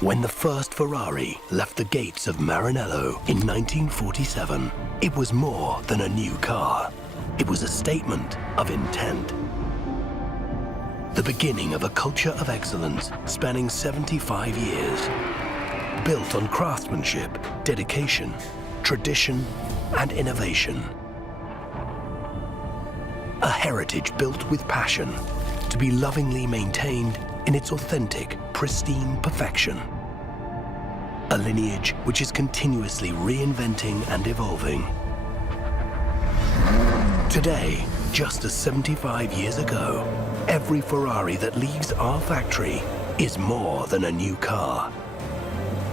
When the first Ferrari left the gates of Maranello in 1947, it was more than a new car. It was a statement of intent. The beginning of a culture of excellence spanning 75 years, built on craftsmanship, dedication, tradition, and innovation. A heritage built with passion, to be lovingly maintained in its authentic, pristine perfection. A lineage which is continuously reinventing and evolving. Today, just as 75 years ago, every Ferrari that leaves our factory is more than a new car.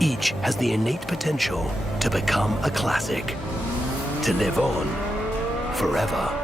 Each has the innate potential to become a classic, to live on forever.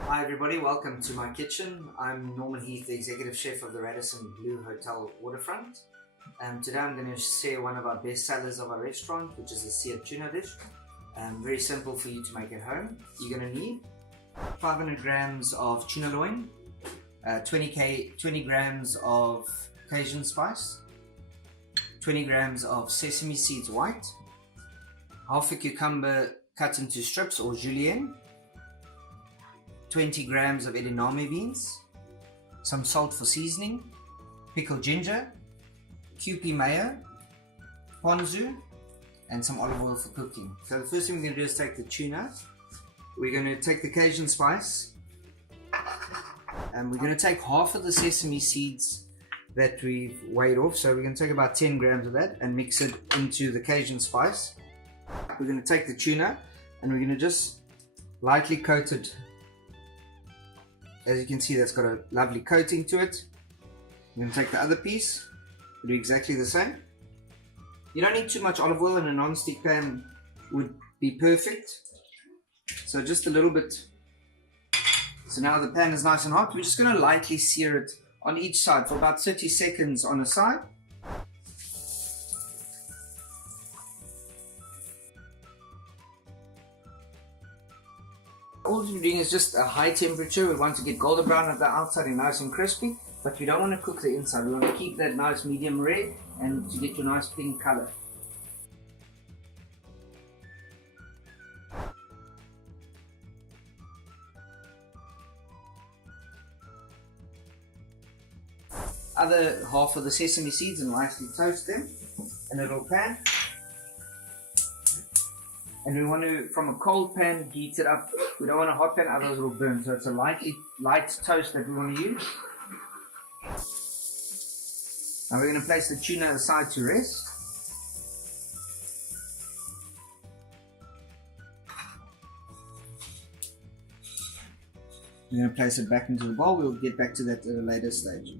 Hi everybody, welcome to my kitchen. I'm Norman Heath, the executive chef of the Radisson Blue Hotel Waterfront. Today I'm going to share one of our best sellers of our restaurant, which is a seared tuna dish. Very simple for you to make at home. You're going to need 500 grams of tuna loin, 20 grams of Cajun spice, 20 grams of sesame seeds white, half a cucumber cut into strips or julienne, 20 grams of edamame beans, some salt for seasoning, pickled ginger, Kewpie mayo, ponzu, and some olive oil for cooking. So the first thing we're going to do is take the tuna, we're going to take the Cajun spice, and we're going to take half of the sesame seeds that we've weighed off. So we're going to take about 10 grams of that and mix it into the Cajun spice. We're going to take the tuna and we're going to just lightly coat it. As you can see, that's got a lovely coating to it. We're going to take the other piece, do exactly the same. You don't need too much olive oil, in a non-stick pan would be perfect. So just a little bit. So now the pan is nice and hot. We're just going to lightly sear it on each side for about 30 seconds on a side. All we're doing is just a high temperature. We want to get golden brown at the outside and nice and crispy, but we don't want to cook the inside. We want to keep that nice medium rare and to get your nice pink color. Other half of the sesame seeds and lightly toast them in a little pan. And we want to, from a cold pan, heat it up. We don't want a hot pan, otherwise it will burn. So it's a light toast that we want to use. Now we're going to place the tuna aside to rest. We're going to place it back into the bowl. We'll get back to that at a later stage.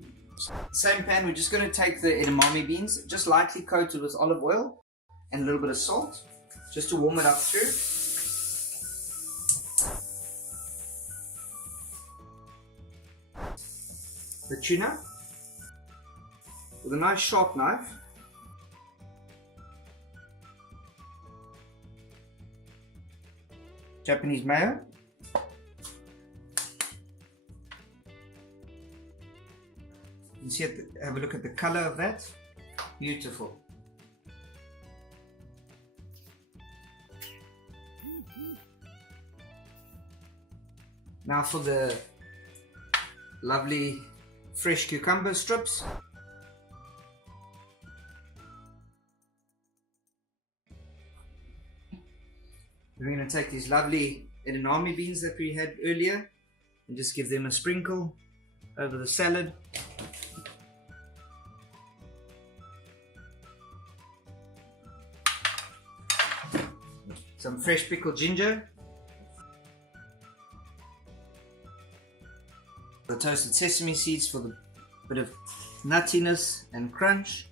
Same pan, we're just going to take the edamame beans, just lightly coated with olive oil and a little bit of salt, just to warm it up through. The tuna with a nice sharp knife. Japanese mayo. You can see have a look at the color of that. Beautiful. Now for the lovely fresh cucumber strips. We're going to take these lovely edamame beans that we had earlier and just give them a sprinkle over the salad. Some fresh pickled ginger. The toasted sesame seeds for the bit of nuttiness and crunch.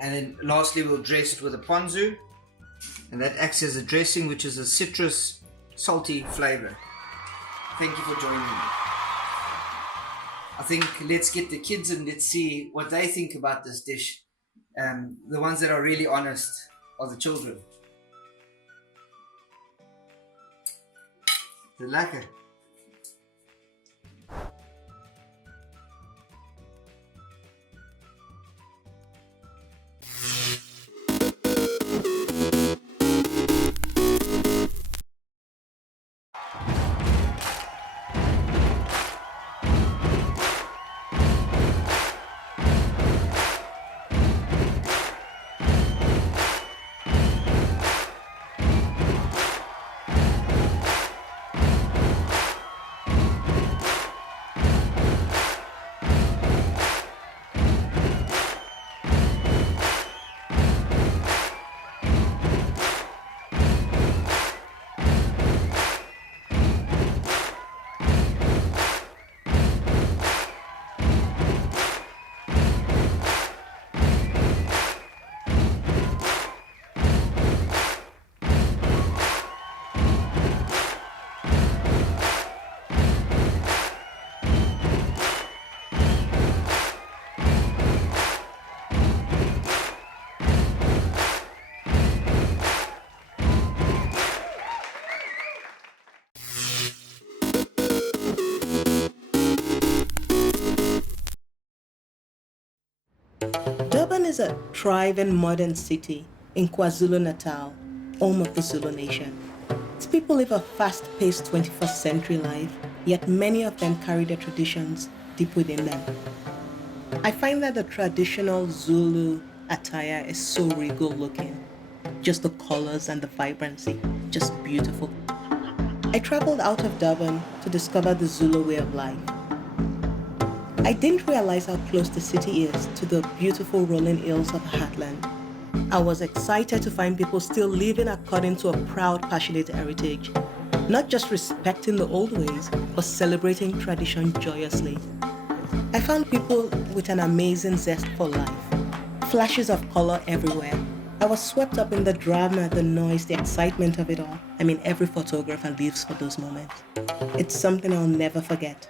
And then lastly we'll dress it with a ponzu, and that acts as a dressing, which is a citrus salty flavor. Thank you for joining me. I think let's get the kids and let's see what they think about this dish. The ones that are really honest are the children. Is it lekker? Durban is a thriving modern city in KwaZulu-Natal, home of the Zulu nation. Its people live a fast-paced 21st century life, yet many of them carry their traditions deep within them. I find that the traditional Zulu attire is so regal looking. Just the colors and the vibrancy, just beautiful. I traveled out of Durban to discover the Zulu way of life. I didn't realize how close the city is to the beautiful rolling hills of Heartland. I was excited to find people still living according to a proud, passionate heritage, not just respecting the old ways, but celebrating tradition joyously. I found people with an amazing zest for life, flashes of color everywhere. I was swept up in the drama, the noise, the excitement of it all. I mean, every photographer lives for those moments. It's something I'll never forget.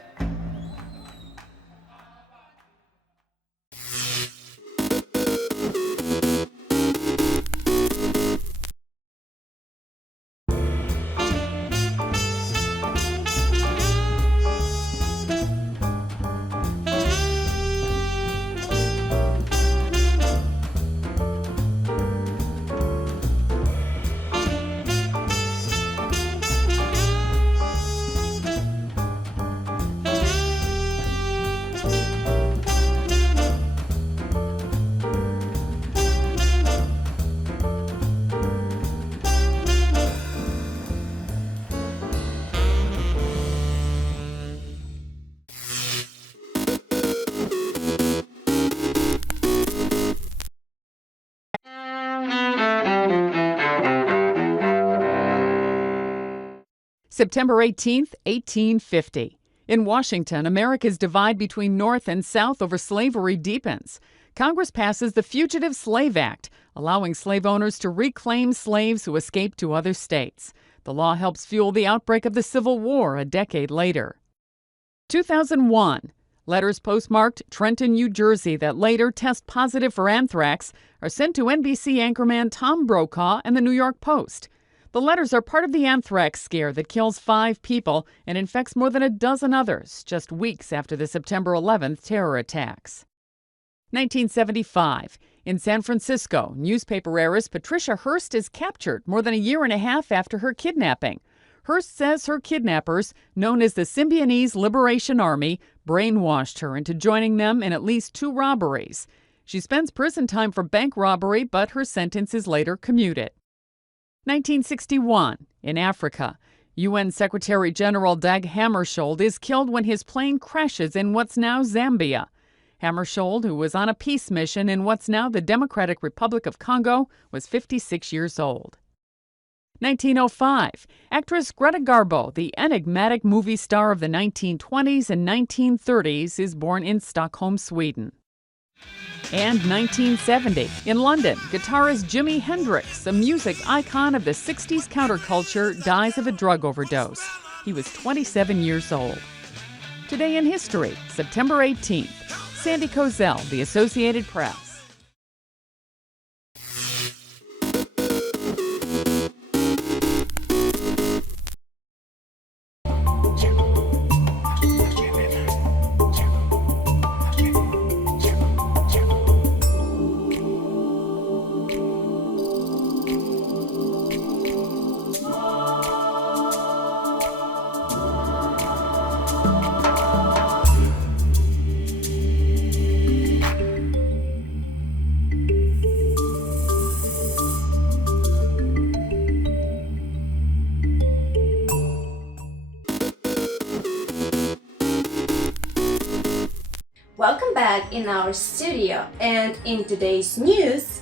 September 18, 1850. In Washington, America's divide between North and South over slavery deepens. Congress passes the Fugitive Slave Act, allowing slave owners to reclaim slaves who escaped to other states. The law helps fuel the outbreak of the Civil War a decade later. 2001. Letters postmarked Trenton, New Jersey that later test positive for anthrax are sent to NBC anchorman Tom Brokaw and the New York Post. The letters are part of the anthrax scare that kills 5 people and infects more than a dozen others just weeks after the September 11th terror attacks. 1975. In San Francisco, newspaper heiress Patricia Hearst is captured more than a year and a half after her kidnapping. Hearst says her kidnappers, known as the Symbionese Liberation Army, brainwashed her into joining them in at least 2 robberies. She spends prison time for bank robbery, but her sentence is later commuted. 1961. In Africa, UN Secretary General Dag Hammarskjöld is killed when his plane crashes in what's now Zambia. Hammarskjöld, who was on a peace mission in what's now the Democratic Republic of Congo, was 56 years old. 1905. Actress Greta Garbo, the enigmatic movie star of the 1920s and 1930s, is born in Stockholm, Sweden. And 1970. In London, guitarist Jimi Hendrix, a music icon of the 60s counterculture, dies of a drug overdose. He was 27 years old. Today in history, September 18th. Sandy Kozel, The Associated Press. Welcome back in our studio, and in today's news,